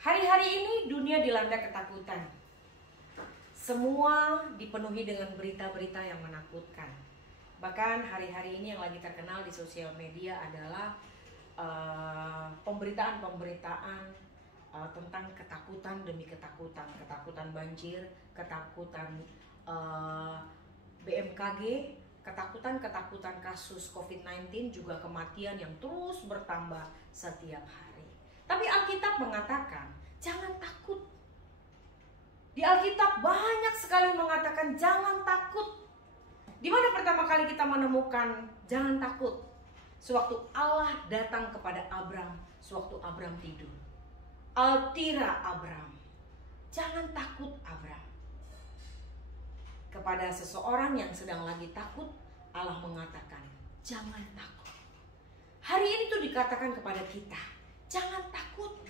Hari-hari ini dunia dilanda ketakutan. Semua dipenuhi dengan berita-berita yang menakutkan. Bahkan hari-hari ini yang lagi terkenal di sosial media adalah pemberitaan-pemberitaan tentang ketakutan demi ketakutan. Ketakutan banjir, ketakutan BMKG, ketakutan kasus COVID-19, juga kematian yang terus bertambah setiap hari. Tapi Alkitab mengatakan, jangan takut. Di Alkitab banyak sekali mengatakan jangan takut. Di mana pertama kali kita menemukan jangan takut? Sewaktu Allah datang kepada Abram, sewaktu Abram tidur. Altira Abram, jangan takut Abram. Kepada seseorang yang sedang lagi takut, Allah mengatakan, jangan takut. Hari ini tuh dikatakan kepada kita, jangan takut.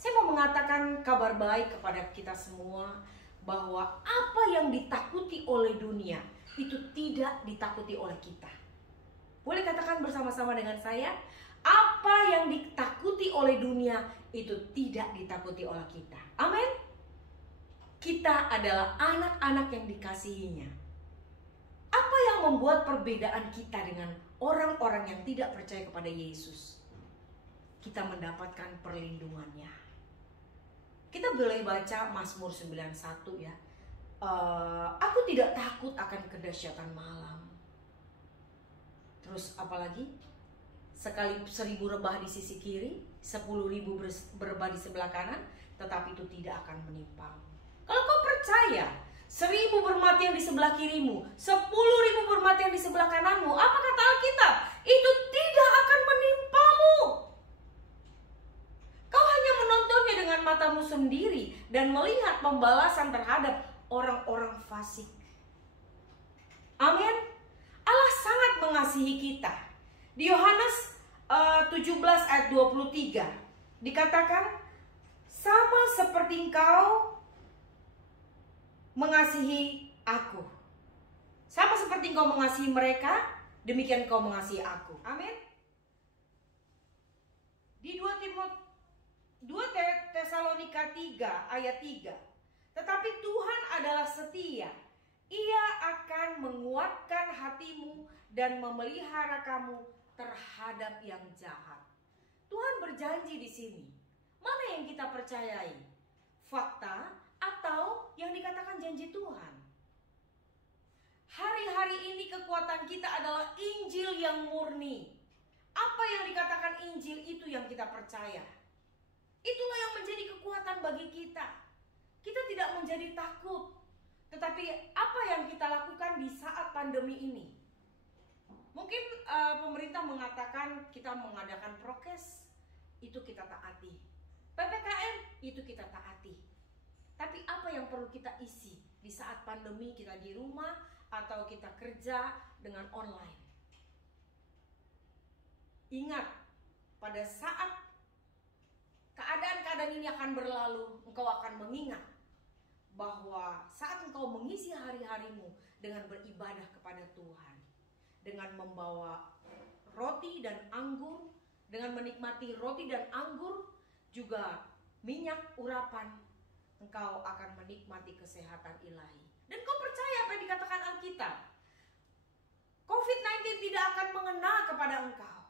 Saya mau mengatakan kabar baik kepada kita semua, bahwa apa yang ditakuti oleh dunia itu tidak ditakuti oleh kita. Boleh katakan bersama-sama dengan saya, apa yang ditakuti oleh dunia itu tidak ditakuti oleh kita. Amin. Kita adalah anak-anak yang dikasihinya. Apa yang membuat perbedaan kita dengan orang-orang yang tidak percaya kepada Yesus? Kita mendapatkan perlindungannya. Kita boleh baca Mazmur 91 ya. Aku tidak takut akan kedahsyatan malam. Terus apalagi? Sekali 1000 rebah di sisi kiri, 10.000 berebah di sebelah kanan, tetapi itu tidak akan menimpamu. Kalau kau percaya 1000 bermatian di sebelah kirimu, 10.000 bermatian di sebelah kananmu, apa kata Alkitab? Itu tidak akan menimpamu. Kau hanya menontonnya dengan matamu sendiri dan melihat pembalasan terhadap orang-orang fasik. Amin. Allah sangat mengasihi kita. Di Yohanes 17 ayat 23 dikatakan, sama seperti engkau mengasihi aku, sama seperti engkau mengasihi mereka, demikian engkau mengasihi aku. Amin. Di 2 Tesalonika 3 ayat 3, tetapi Tuhan adalah setia. Ia akan menguatkan hatimu dan memelihara kamu terhadap yang jahat. Tuhan berjanji di sini. Mana yang kita percayai? Fakta atau yang dikatakan janji Tuhan? Hari-hari ini kekuatan kita adalah Injil yang murni. Apa yang dikatakan Injil itu yang kita percaya. Itulah yang menjadi kekuatan bagi kita. Kita tidak menjadi takut. Tetapi apa yang kita lakukan di saat pandemi ini? Mungkin pemerintah mengatakan kita mengadakan prokes, itu kita taati. PPKM, itu kita taati. Tapi apa yang perlu kita isi di saat pandemi, kita di rumah atau kita kerja dengan online? Ingat, pada saat keadaan-keadaan ini akan berlalu, engkau akan mengingat bahwa saat engkau mengisi hari-harimu dengan beribadah kepada Tuhan, dengan membawa roti dan anggur, dengan menikmati roti dan anggur, juga minyak urapan, engkau akan menikmati kesehatan ilahi. Dan kau percaya apa yang dikatakan Alkitab? COVID-19 tidak akan mengena kepada engkau.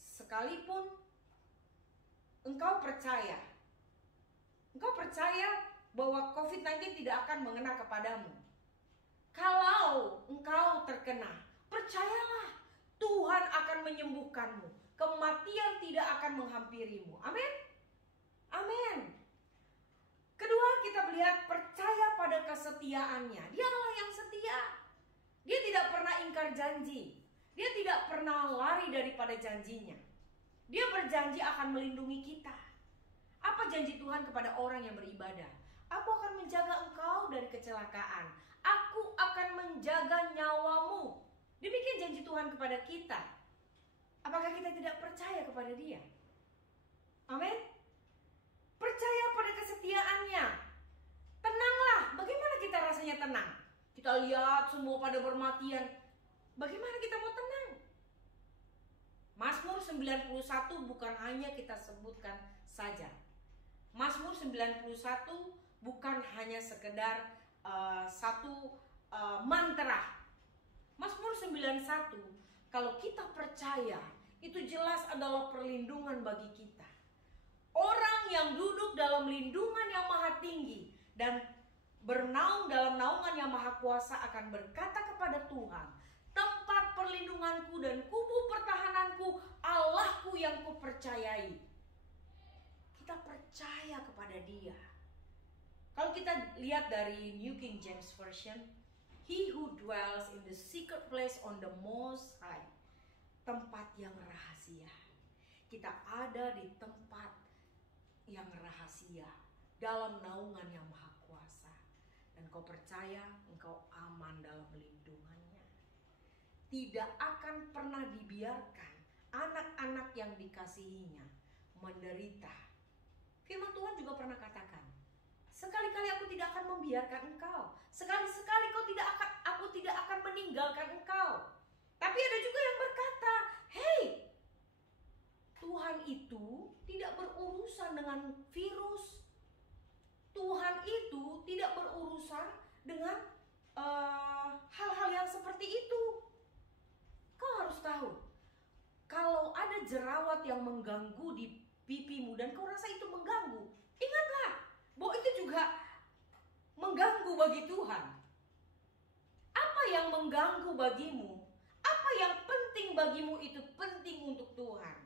Sekalipun engkau percaya bahwa COVID-19 tidak akan mengena kepadamu. Kalau engkau terkena, percayalah Tuhan akan menyembuhkanmu. Kematian tidak akan menghampirimu. Amin. Amin. Kedua, kita melihat percaya pada kesetiaannya. Dia Allah yang setia. Dia tidak pernah ingkar janji. Dia tidak pernah lari daripada janjinya. Dia berjanji akan melindungi kita. Apa janji Tuhan kepada orang yang beribadah? Aku akan menjaga engkau dari kecelakaan. Aku akan menjaga nyawamu. Demikian janji Tuhan kepada kita. Apakah kita tidak percaya kepada Dia? Amin. Percaya pada kesetiaannya. Tenanglah. Bagaimana kita rasanya tenang? Kita lihat semua pada bermatian. Bagaimana kita mau tenang? Mazmur 91 bukan hanya kita sebutkan saja. Mazmur 91 bukan hanya sekedar satu mantra. Mazmur 91 kalau kita percaya itu jelas adalah perlindungan bagi kita. Orang yang duduk dalam lindungan yang maha tinggi dan bernaung dalam naungan yang maha kuasa akan berkata kepada Tuhan, tempat perlindunganku dan kubu pertahananku, Allahku yang kupercayai. Kita percaya kepada Dia. Kalau kita lihat dari New King James Version, He who dwells in the secret place on the most high, tempat yang rahasia. Kita ada di tempat yang rahasia dalam naungan yang maha kuasa, dan kau percaya engkau aman dalam lindungannya. Tidak akan pernah dibiarkan anak-anak yang dikasihinya menderita. Firman Tuhan juga pernah katakan, sekali-kali aku tidak akan membiarkan engkau, sekali-sekali aku tidak akan meninggalkan engkau. Tapi ada juga yang berkata, hey, Tuhan itu tidak berurusan dengan virus. Tuhan itu tidak berurusan dengan hal-hal yang seperti itu. Kau harus tahu, kalau ada jerawat yang mengganggu di pipimu dan kau rasa itu mengganggu, ingatlah bahwa itu juga mengganggu bagi Tuhan. Apa yang mengganggu bagimu, apa yang penting bagimu itu penting untuk Tuhan.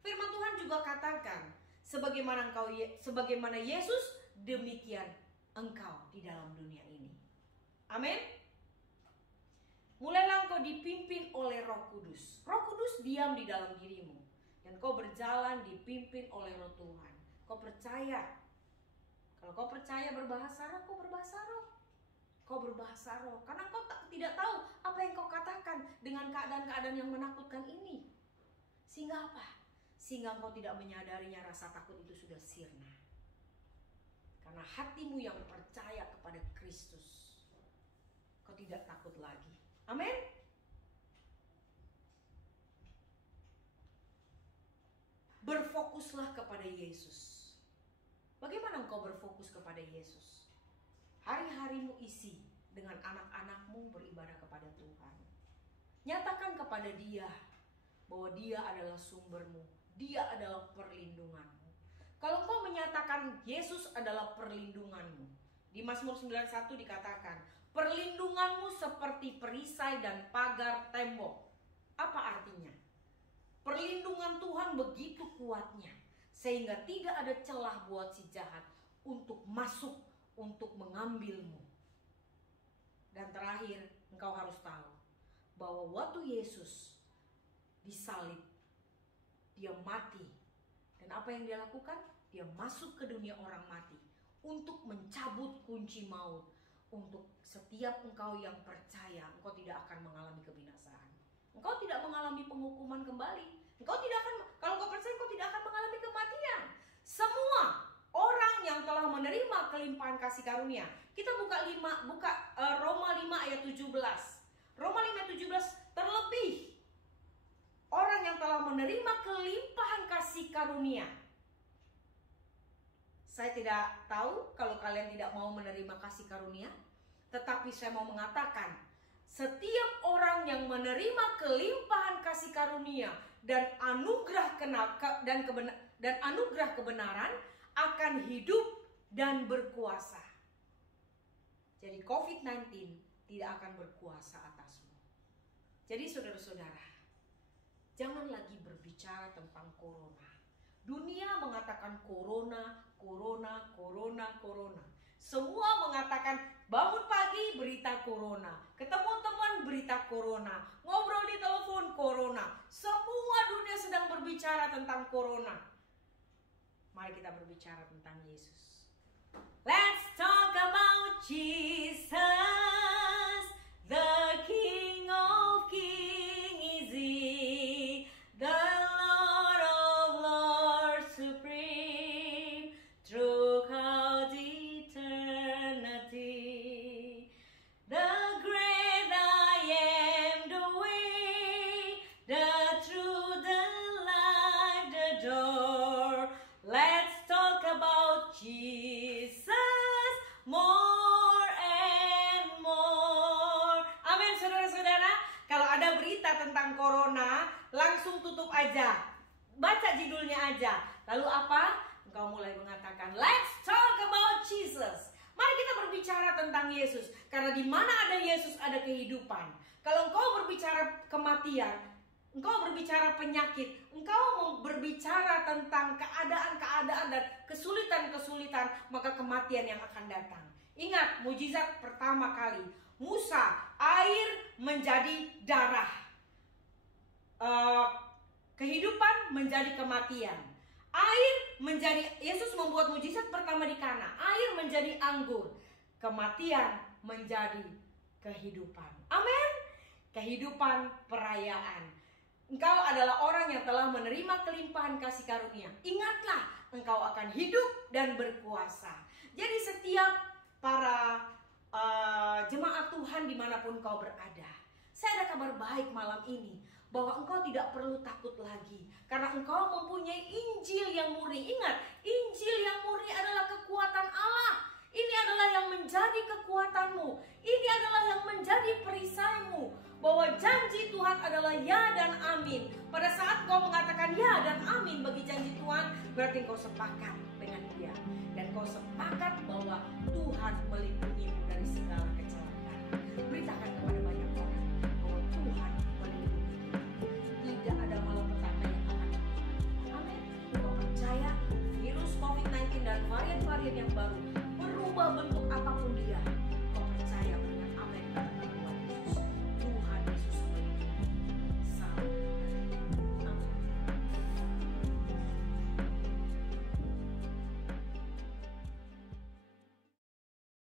Firman Tuhan juga katakan, sebagaimana Yesus, demikian engkau di dalam dunia ini. Amin. Mulailah engkau dipimpin oleh Roh Kudus. Roh Kudus diam di dalam dirimu, dan kau berjalan dipimpin oleh Roh Tuhan. Kau percaya. Kalau kau percaya berbahasa roh, kau berbahasa roh. Kau berbahasa roh, karena kau tidak tahu apa yang kau katakan dengan keadaan-keadaan yang menakutkan ini. Sehingga apa? Sehingga engkau tidak menyadarinya, rasa takut itu sudah sirna. Karena hatimu yang percaya kepada Kristus, kau tidak takut lagi. Amin. Berfokuslah kepada Yesus. Bagaimana engkau berfokus kepada Yesus? Hari-harimu isi dengan anak-anakmu beribadah kepada Tuhan. Nyatakan kepada Dia bahwa Dia adalah sumbermu, Dia adalah perlindunganmu. Kalau engkau menyatakan Yesus adalah perlindunganmu, di Mazmur 91 dikatakan, perlindunganmu seperti perisai dan pagar tembok. Apa artinya? Perlindungan Tuhan begitu kuatnya, sehingga tidak ada celah buat si jahat untuk masuk, untuk mengambilmu. Dan terakhir, engkau harus tahu bahwa waktu Yesus disalib, Dia mati. Dan apa yang Dia lakukan? Dia masuk ke dunia orang mati untuk mencabut kunci maut. Untuk setiap engkau yang percaya, engkau tidak akan mengalami kebinasaan. Engkau tidak mengalami penghukuman kembali. Engkau tidak akan, kalau engkau percaya, engkau tidak akan mengalami kematian. Semua orang yang telah menerima kelimpahan kasih karunia. Kita buka Roma 5 ayat 17. Roma 5 ayat 17, terlebih orang yang telah menerima kelimpahan kasih karunia. Saya tidak tahu kalau kalian tidak mau menerima kasih karunia, tetapi saya mau mengatakan, setiap orang yang menerima kelimpahan kasih karunia dan anugerah kebenaran akan hidup dan berkuasa. Jadi COVID-19 tidak akan berkuasa atasmu. Jadi saudara-saudara, jangan lagi berbicara tentang corona. Dunia mengatakan corona. Semua mengatakan bangun pagi berita corona, ketemu teman berita corona, ngobrol di telepon corona. Semua dunia sedang berbicara tentang corona. Mari kita berbicara tentang Yesus. Let's talk about Jesus, the King of Kings is He, the Lord of Lords supreme, throughout eternity. The great I am, the way, the truth, the aja. Baca judulnya aja. Lalu apa? Engkau mulai mengatakan, let's talk about Jesus. Mari kita berbicara tentang Yesus. Karena di mana ada Yesus ada kehidupan. Kalau engkau berbicara kematian, engkau berbicara penyakit, engkau berbicara tentang keadaan-keadaan dan kesulitan-kesulitan, maka kematian yang akan datang. Ingat, mujizat pertama kali, Musa, air menjadi darah, kehidupan menjadi kematian. Air menjadi, Yesus membuat mujizat pertama di Kana, air menjadi anggur, kematian menjadi kehidupan. Amin. Kehidupan perayaan. Engkau adalah orang yang telah menerima kelimpahan kasih karunia. Ingatlah, engkau akan hidup dan berkuasa. Jadi setiap para jemaat Tuhan dimanapun kau berada, saya ada kabar baik malam ini, bahwa engkau tidak perlu takut lagi, karena engkau mempunyai Injil yang murni. Ingat, Injil yang murni adalah kekuatan Allah. Ini adalah yang menjadi kekuatanmu. Ini adalah yang menjadi perisaimu, bahwa janji Tuhan adalah ya dan amin. Pada saat kau mengatakan ya dan amin bagi janji Tuhan, berarti kau sepakat dengan dia, dan kau sepakat bahwa Tuhan melindungimu dari segala kecelakaan. Beritakan kepada banyak orang bahwa Tuhan melindungi kita. Tidak ada malapetaka yang akan datang. Amin. Kau percaya virus COVID-19 dan varian-varian yang baru